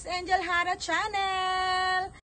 Miss Angel Hara Channel!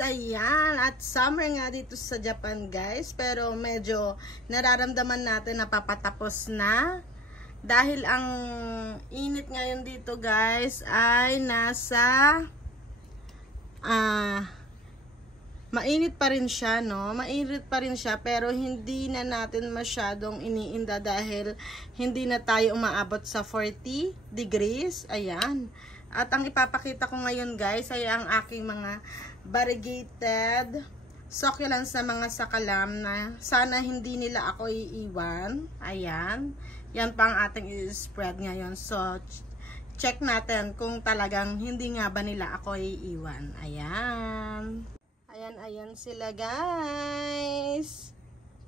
Ayan, at summer nga dito sa Japan guys, pero medyo nararamdaman natin na papatapos na dahil ang init ngayon dito guys ay nasa mainit pa rin siya, no? Mainit pa rin siya, pero hindi na natin masyadong iniinda dahil hindi na tayo umaabot sa 40 degrees. Ayan. At ang ipapakita ko ngayon guys ay ang aking mga variegated succulents sa mga sakalam na sana hindi nila ako iiwan. Ayan. Yan pa ang ating i-spread ngayon. So, check natin kung talagang hindi nga ba nila ako iiwan. Ayan. Ayan sila guys.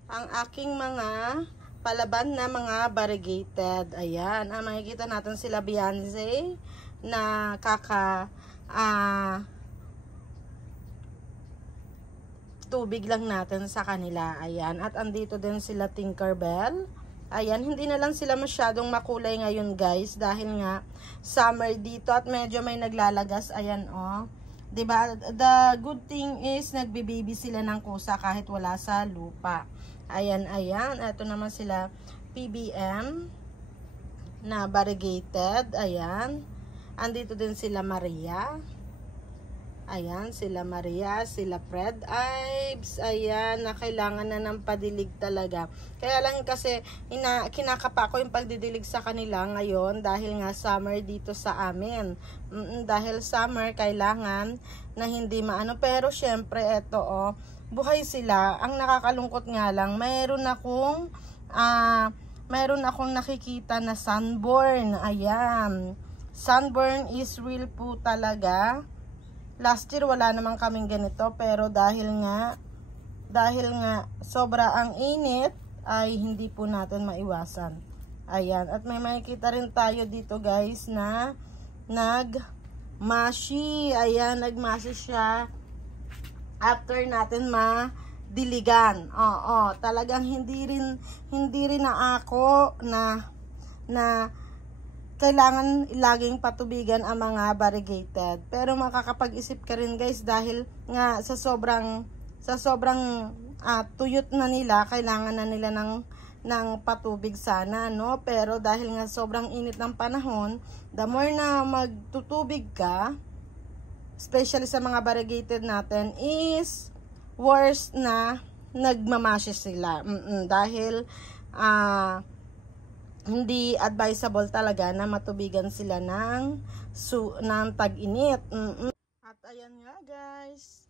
Ang aking mga palaban na mga variegated. Ayan. Makikita natin sila Beyonce na tubig lang natin sa kanila. Ayan. At andito din sila Tinkerbell. Ayan. Hindi na lang sila masyadong makulay ngayon guys. Dahil nga summer dito at medyo may naglalagas. Ayan oh. Diba? The good thing is nagbibaby sila ng kusa kahit wala sa lupa. Ayan. Ito naman sila PBM na variegated. Ayan. Andito din sila Maria. Ayan, sila Maria, sila Fred Ives. Ayan, na kailangan na ng padilig talaga. Kaya lang kasi kinakapa ko yung pagdidilig sa kanila ngayon dahil nga summer dito sa amin. Dahil summer, kailangan na hindi maano. Pero syempre, eto oh, buhay sila. Ang nakakalungkot nga lang, mayroon akong nakikita na sunburn. Ayan. Sunburn is real po talaga. Last year wala naman kaming ganito, pero dahil nga sobra ang init ay hindi po natin maiwasan. Ayan, at may makikita rin tayo dito guys na nagmashi. Ayan, nagmashi siya after natin madiligan. Oo, talagang hindi rin na ako na kailangan laging patubigan ang mga variegated. Pero makakapag-isip ka rin guys dahil nga sa sobrang tuyot na nila, kailangan na nila ng patubig sana, no? Pero dahil nga sobrang init ng panahon, the more na magtutubig ka, especially sa mga variegated natin, is worse na nagmamashi sila. Dahil hindi advisable talaga na matubigan sila ng tag-init. At ayan nga guys,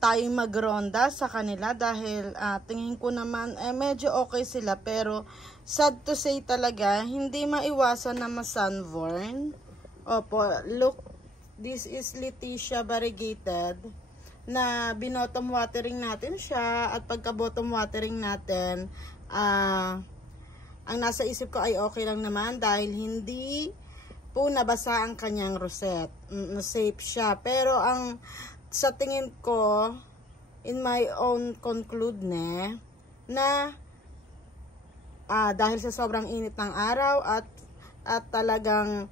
tayo magronda sa kanila dahil tingin ko naman medyo okay sila, pero sad to say talaga hindi maiwasan na ma-sunburn. Opo, look, this is Leticia variegated na binottom watering natin siya, at pagka bottom watering natin, ang nasa isip ko ay okay lang naman dahil hindi po nabasa ang kanyang rosette. Safe siya. Pero ang sa tingin ko, in my own conclude na dahil sa sobrang init ng araw at talagang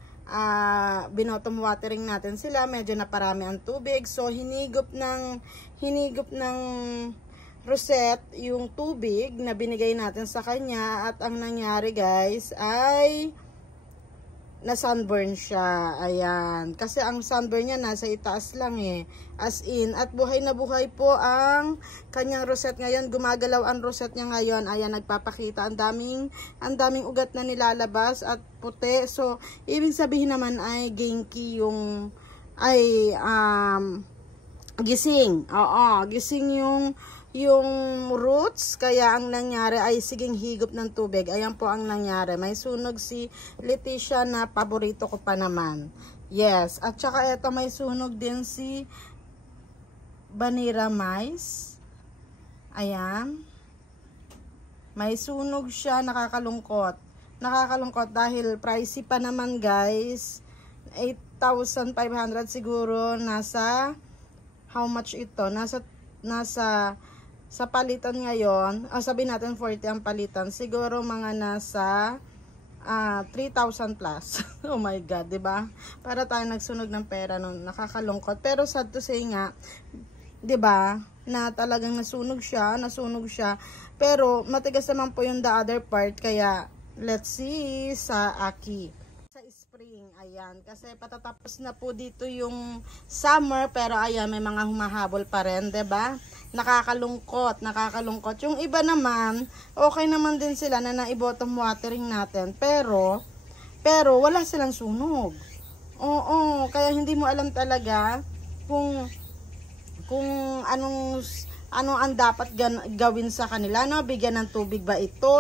binottom watering natin sila, medyo naparami ang tubig, so hinigop ng rosette yung tubig na binigay natin sa kanya, at ang nangyari guys ay na sunburn siya. Ayan, kasi ang sunburn niya nasa itaas lang as in, at buhay na buhay po ang kanyang rosette ngayon. Gumagalaw ang rosette niya ngayon. Ayan, nagpapakita, ang daming ugat na nilalabas at puti. So ibig sabihin naman ay genki yung gising. Oo, gising yung roots, kaya ang nangyari ay siging higop ng tubig. Ayan po ang nangyari. May sunog si Leticia na paborito ko pa naman. Yes, at saka ito may sunog din si Vanilla Mais. Ayan. May sunog siya, nakakalungkot. Nakakalungkot dahil pricey pa naman guys. 8,500 siguro. Nasa how much ito? Sa palitan ngayon, sabihin natin 40 ang palitan, siguro mga nasa 3,000 plus. Oh my God, 'di ba? Para tayo nagsunog ng pera noon, nakakalungkot. Pero sad to say nga, 'di ba, na talagang nasunog siya. Pero matigas naman po yung the other part, kaya let's see sa Aki. Sa spring, ayan, kasi patatapos na po dito yung summer, pero ayan, may mga humahabol pa rin, 'di ba? Nakakalungkot. Yung iba naman, okay naman din sila na naibottom watering natin, pero wala silang sunog. Oo, kaya hindi mo alam talaga kung ano ang dapat gawin sa kanila, no? Bigyan ng tubig ba ito?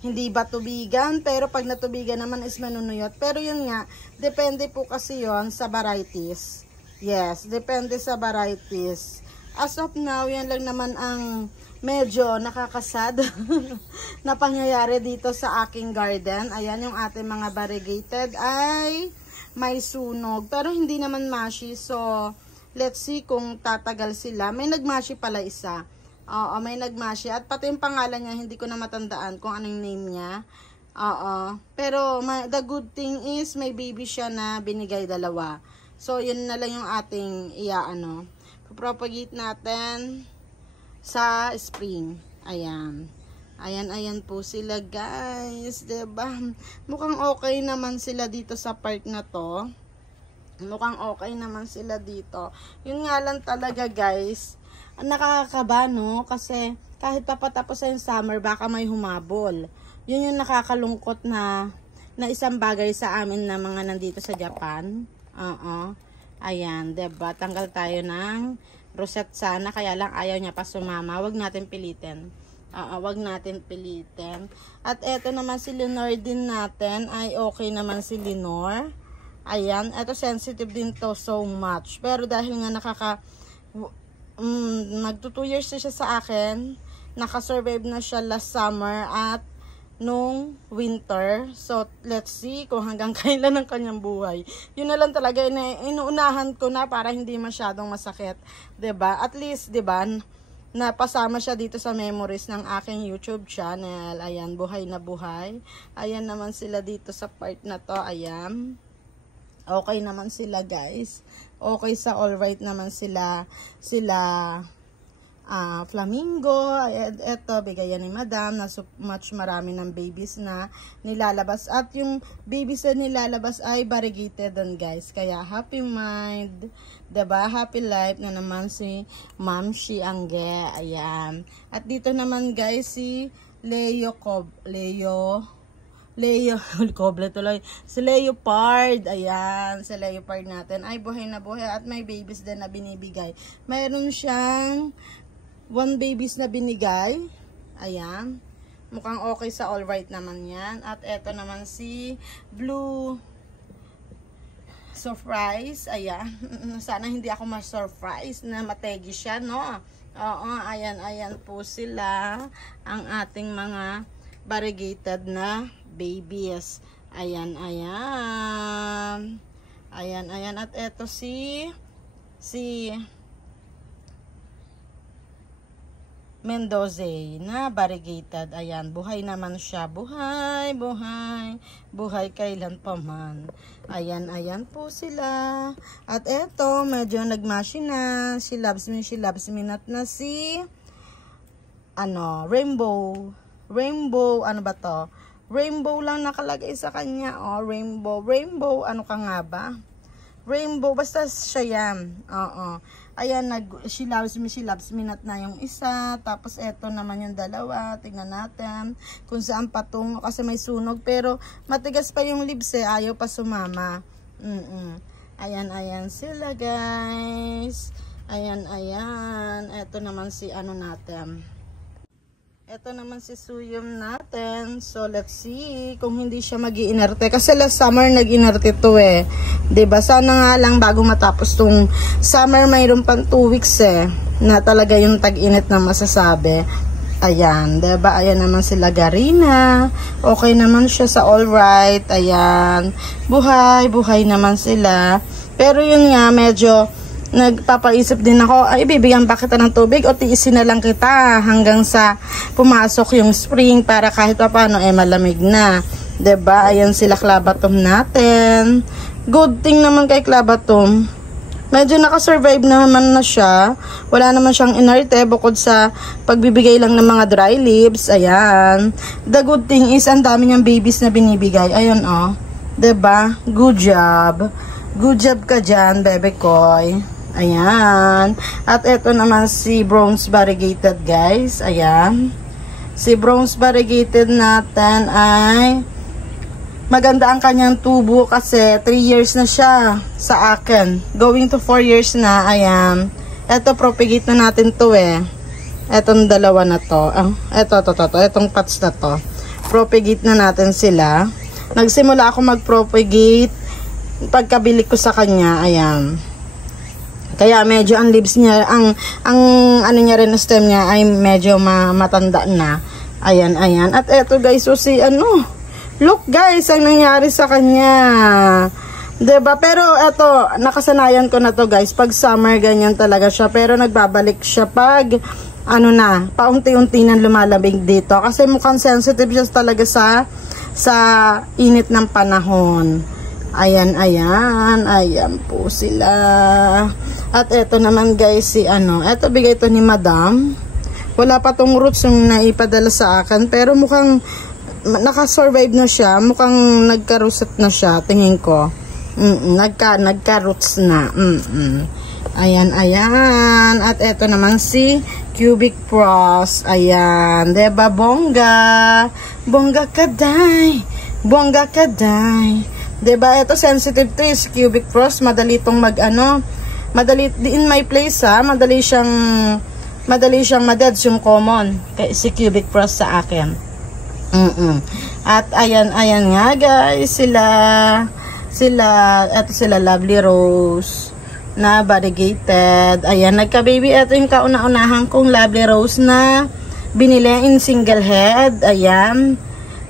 Hindi ba tubigan? Pero pag natubigan naman is manunuyot. Pero yun nga, depende po kasi yon sa varieties. Yes, depende sa varieties. As of now, yan lang naman ang medyo nakakasad na pangyayari dito sa aking garden. Ayan, yung ating mga variegated ay may sunog. Pero hindi naman mashi, so let's see kung tatagal sila. May nagmashi pala isa. Oo, may nagmashi. At pati yung pangalan niya, hindi ko na matandaan kung anong name niya. Oo. Pero the good thing is, may baby siya na binigay dalawa. So, yun na lang yung ating propagate natin sa spring. Ayan. Ayan po sila guys. Diba? Mukhang okay naman sila dito sa part na to. Mukhang okay naman sila dito. Yun nga lang talaga guys, nakakakaba, no? Kasi kahit papatapos sa yung summer, baka may humabol. Yun yung nakakalungkot na isang bagay sa amin na mga nandito sa Japan. Ayan, diba? Tanggal tayo ng rosette sana, kaya lang ayaw niya pa sumama. Wag natin pilitin. Wag natin pilitin. At eto naman si Lenore din natin, ay okay naman si Lenore. Ayan, eto sensitive din to so much. Pero dahil nga magto 2 years na siya sa akin, nakasurvive na siya last summer at nung winter. So, let's see kung hanggang kailan ang kanyang buhay. Yun na lang talaga, inuunahan ko na para hindi masyadong masakit. 'Di ba? At least, 'di ba, napasama siya dito sa memories ng aking YouTube channel. Ayan, buhay na buhay. Ayan naman sila dito sa part na to. Ayan. Okay naman sila guys. Okay sa alright naman sila flamingo. Eto, bigayan ni madam na much marami ng babies na nilalabas. At yung babies na nilalabas ay variegated din guys. Kaya happy mind. Diba? Happy life na naman si Ma'am Shi Angge. Ayan. At dito naman guys si si Leopard. Ayan, si Leopard natin ay buhay na buhay at may babies din na binibigay. Mayroon siyang 1 babies na binigay. Ayan. Mukhang okay sa alright naman yan. At eto naman si Blue surprise. Ayan. Sana hindi ako ma-surprise na mategi siya, no? Oo, ayan po sila. Ang ating mga variegated na babies. Ayan. At eto si Mendoza na variegated. Ayan, buhay naman siya. Buhay kailan pa man. Ayan po sila. At eto, medyo nagmashi na. She loves me not na si Rainbow, ano ba to? Rainbow lang nakalagay sa kanya. Oh, Rainbow, ano ka nga ba? Rainbow, basta siya yan. Oo. Ayan, she loves me not na yung isa. Tapos eto naman yung dalawa. Tingnan natin kung saan patungo kasi may sunog. Pero matigas pa yung lips eh. Ayaw pa sumama. Ayan sila guys. Ayan. Eto naman si natin. Ito naman si Suyum natin. So, let's see kung hindi siya mag-iinerte. Kasi last summer nag-inerte to eh. Diba? Sana nga lang bago matapos tong summer, mayroon pang 2 weeks eh. Na talaga yung tag-init na masasabi. Ayan. Diba? Ayan naman sila Garina. Okay naman siya sa alright. Ayan. Buhay naman sila. Pero yun nga, medyo nagpapaisip din ako, ay bibigyan pa kita ng tubig o tiisin na lang kita hanggang sa pumasok yung spring para kahit pa paano malamig na. 'Di ba? Ayan sila Clavatum natin. Good thing naman kay Clavatum. Medyo naka-survive naman na siya. Wala naman siyang inerte bukod sa pagbibigay lang ng mga dry leaves. Ayan. The good thing is ang dami niyang babies na binibigay. Ayun oh. 'Di ba? Good job. Good job ka dyan, bebe koy. Ayan. At ito naman si Bronze Variegated, guys. Ayan. Si Bronze Variegated natin ay maganda ang kanyang tubo kasi 3 years na siya sa akin. Going to 4 years na. Ayan. Ito, propagate na natin to eh. Etong dalawa na to. Ito. Etong pots na to. Propagate na natin sila. Nagsimula ako mag-propagate pagkabili ko sa kanya. Ayan. Kaya medyo ang leaves niya, ang ano niya rin na stem niya ay medyo matanda na. Ayan. At eto guys, so si look guys, ang nangyari sa kanya. 'Di ba? Pero eto, nakasanayan ko na to guys. Pag summer ganyan talaga siya, pero nagbabalik siya pag paunti-unti nang lumalamig dito kasi mukhang sensitive siya talaga sa init ng panahon. Ayan po sila. At eto naman guys si eto bigay to ni Madam. Wala pa tong roots yung naipadala sa akin, pero mukhang naka-survive na siya, mukhang nagka-root na siya, tingin ko. Nagka-roots na. Ayan. At eto naman si Cubic Frost. Ayan, 'di ba? Bongga kaday. 'Di ba? Ito sensitive to is Cubic Frost, madali tong madali in my place madali siyang madeds yung common kay si Cubic Frost sa akin. At ayan nga guys, eto sila Lovely Rose na variegated. Ayan, nagka-baby. Ito yung kauna-unahan kong Lovely Rose na binili in single head. Ayan.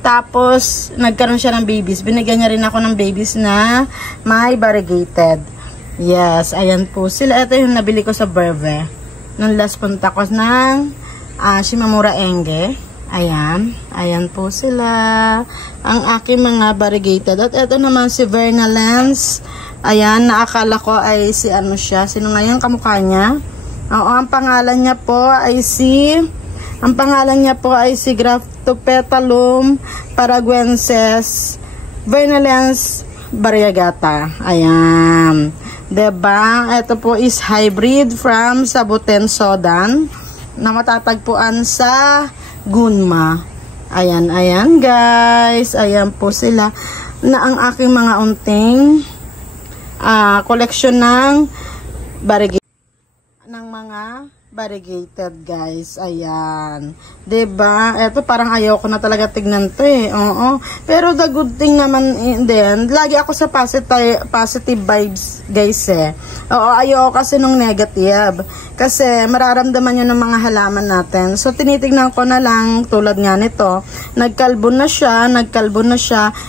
Tapos, nagkaroon siya ng babies. Binigyan niya rin ako ng babies na may variegated. Yes, ayan po sila. Ito yung nabili ko sa Berve. Nung last punta ko ng Shimamura Enge. Ayan po sila. Ang aking mga variegated. At ito naman si Verna Lens. Ayan, naakala ko ay si siya. Sino nga yung kamukha niya? Oo, ang pangalan niya po ay si Graptopetalum paraguensis Vernalens variegata. Ayan. 'Di ba? Ito po is hybrid from Sabuten Sodan na matatagpuan sa Gunma. Ayan guys. Ayan po sila na ang aking mga unting collection ng mga variegated, guys. Ayan. 'Di ba? Ito parang ayaw ko na talaga tignan 'to eh. Oo. Pero the good thing naman din, lagi ako sa positive vibes, guys eh. Oo, ayaw kasi nung negative. Kasi mararamdaman 'yun ng mga halaman natin. So tinitingnan ko na lang tulad nga nito. Nagkalbo na siya.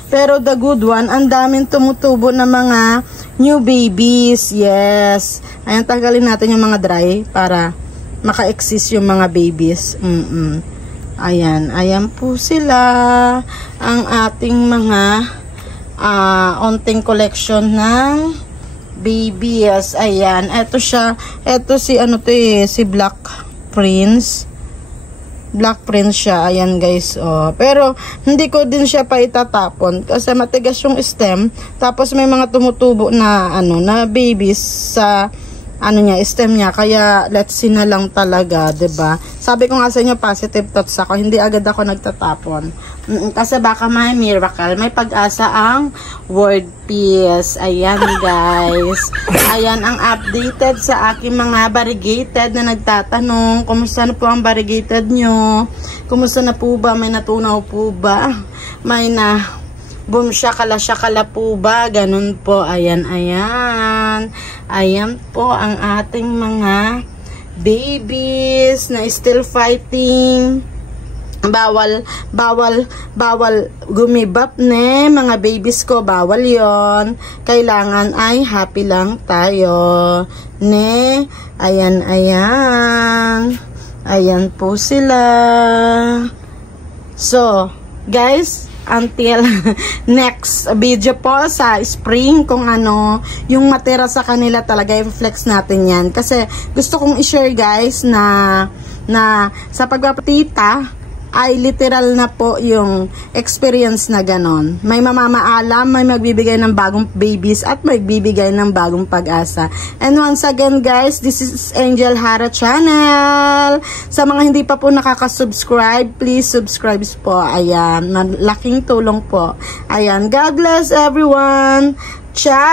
Pero the good one, ang daming tumutubo na mga new babies. Yes. Ayan, tanggalin natin yung mga dry para maka-exist yung mga babies. Ayan po sila ang ating mga onting collection ng babies. Ayan, eto si si Black Prince siya. Ayan guys, oh. Pero hindi ko din siya pa itatapon kasi matigas yung stem, tapos may mga tumutubo na na babies sa stem niya, kaya let's see na lang talaga, 'di ba? Sabi ko nga sa inyo, positive thoughts ako, hindi agad ako nagtatapon. Kasi baka may miracle, may pag-asa ang world peace. Ayan guys. Ayan ang updated sa aking mga variegated na nagtatanong, kumusta na po ang variegated nyo? Kumusta na po ba? May natunaw po ba? May na boom shakala po ba? Ganun po. Ayan. Ayan po ang ating mga babies na still fighting. Bawal gumibap ne, mga babies ko. Bawal yon. Kailangan ay happy lang tayo. Ne? Ayan. Ayan po sila. So, guys, until next video po sa spring, kung yung matira sa kanila talaga, i-flex natin yan. Kasi gusto kong i-share guys na sa pagpapatita ay literal na po yung experience na ganon. May mamamaalam, may magbibigay ng bagong babies at magbibigay ng bagong pag-asa. And once again guys, this is Angel Hara Channel. Sa mga hindi pa po nakaka-subscribe, please subscribe po. Ayan, malaking tulong po. Ayan, God bless everyone. Ciao!